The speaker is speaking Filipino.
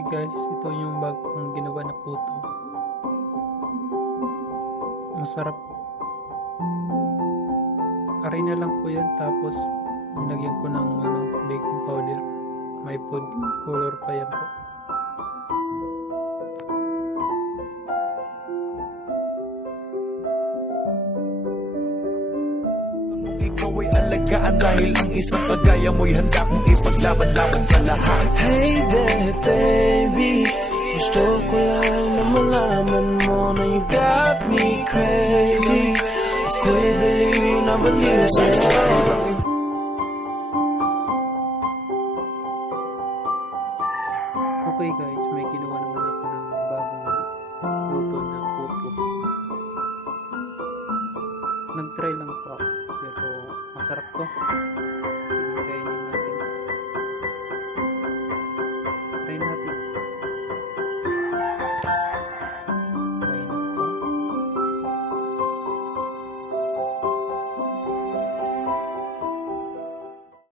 Okay guys, ito yung bagong ginawa na puto. Masarap. Harina lang po yan, tapos nilagyan ko ng baking powder. May food color pa yan po. Ikaw ay alagaan dahil ang isang kagaya mo'y handa kong ipaglaban-laban sa lahat. Hey there baby, gusto ko lang na malaman mo na you got me crazy. Ako'y baliw na baliw sa'yo. Okay guys, may ginawa naman ako ng bagong luto na puto. Nag-try lang po ako, pero masarap to. Pinakainin